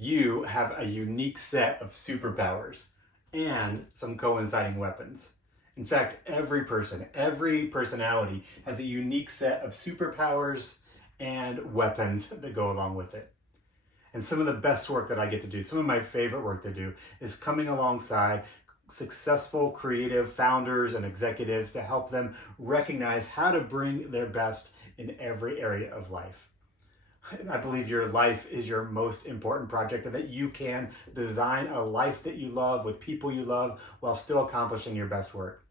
You have a unique set of superpowers and some coinciding weapons. In fact, every person, every personality has a unique set of superpowers and weapons that go along with it. And some of the best work that I get to do, some of my favorite work to do, is coming alongside successful creative founders and executives to help them recognize how to bring their best in every area of life. I believe your life is your most important project and that you can design a life that you love with people you love while still accomplishing your best work.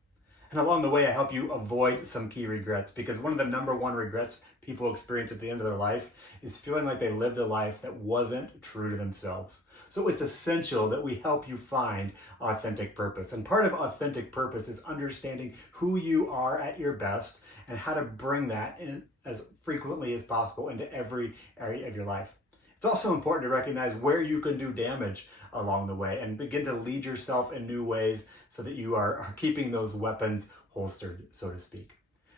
And along the way, I help you avoid some key regrets, because one of the number one regrets people experience at the end of their life is feeling like they lived a life that wasn't true to themselves. So it's essential that we help you find authentic purpose. And part of authentic purpose is understanding who you are at your best and how to bring that in as frequently as possible into every area of your life. It's also important to recognize where you can do damage along the way and begin to lead yourself in new ways so that you are keeping those weapons holstered, so to speak.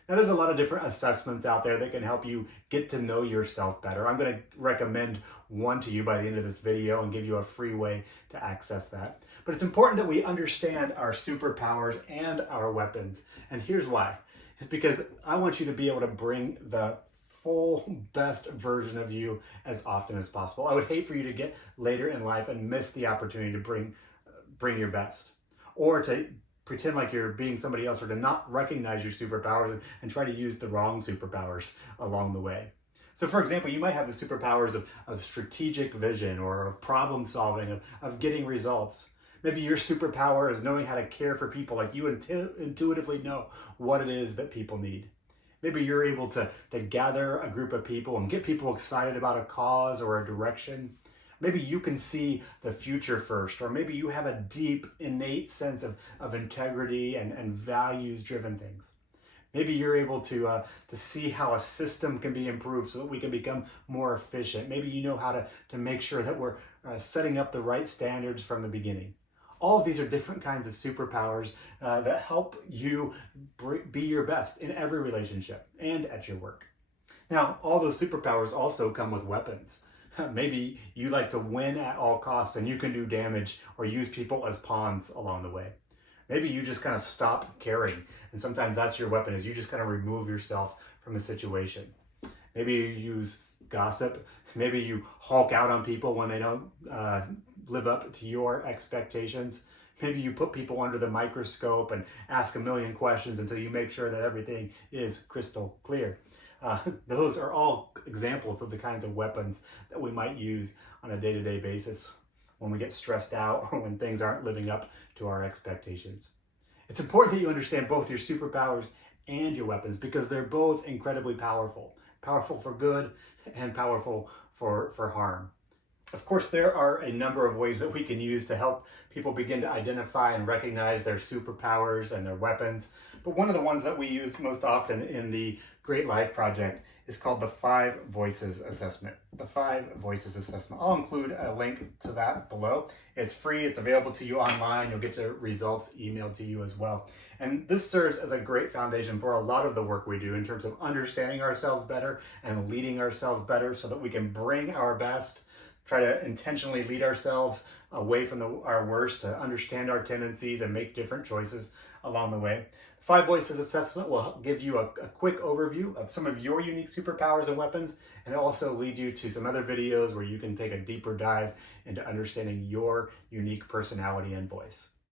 Now, there's a lot of different assessments out there that can help you get to know yourself better. I'm going to recommend one to you by the end of this video and give you a free way to access that. But it's important that we understand our superpowers and our weapons. And here's why. It's because I want you to be able to bring the full best version of you as often as possible. I would hate for you to get later in life and miss the opportunity to bring your best, or to pretend like you're being somebody else, or to not recognize your superpowers and try to use the wrong superpowers along the way. So for example, you might have the superpowers of strategic vision or of problem solving, of getting results. Maybe your superpower is knowing how to care for people, like you intuitively know what it is that people need. Maybe you're able to gather a group of people and get people excited about a cause or a direction. Maybe you can see the future first, or maybe you have a deep, innate sense of integrity and values-driven things. Maybe you're able to see how a system can be improved so that we can become more efficient. Maybe you know how to make sure that we're setting up the right standards from the beginning. All of these are different kinds of superpowers that help you be your best in every relationship and at your work. Now, all those superpowers also come with weapons. Maybe you like to win at all costs and you can do damage or use people as pawns along the way. Maybe you just kind of stop caring, and sometimes that's your weapon, is you just kind of remove yourself from a situation. Maybe you use gossip. Maybe you hulk out on people when they don't live up to your expectations. Maybe you put people under the microscope and ask a million questions until you make sure that everything is crystal clear. Those are all examples of the kinds of weapons that we might use on a day-to-day basis when we get stressed out or when things aren't living up to our expectations. It's important that you understand both your superpowers and your weapons, because they're both incredibly powerful. Powerful for good and powerful for harm. Of course, there are a number of ways that we can use to help people begin to identify and recognize their superpowers and their weapons. But one of the ones that we use most often in the Great Life Project is called the 5 Voices Assessment. The 5 Voices Assessment. I'll include a link to that below. It's free. It's available to you online. You'll get the results emailed to you as well. And this serves as a great foundation for a lot of the work we do in terms of understanding ourselves better and leading ourselves better so that we can bring our best, try to intentionally lead ourselves away from our worst, to understand our tendencies and make different choices along the way. 5 Voices Assessment will give you a quick overview of some of your unique superpowers and weapons, and it'll also lead you to some other videos where you can take a deeper dive into understanding your unique personality and voice.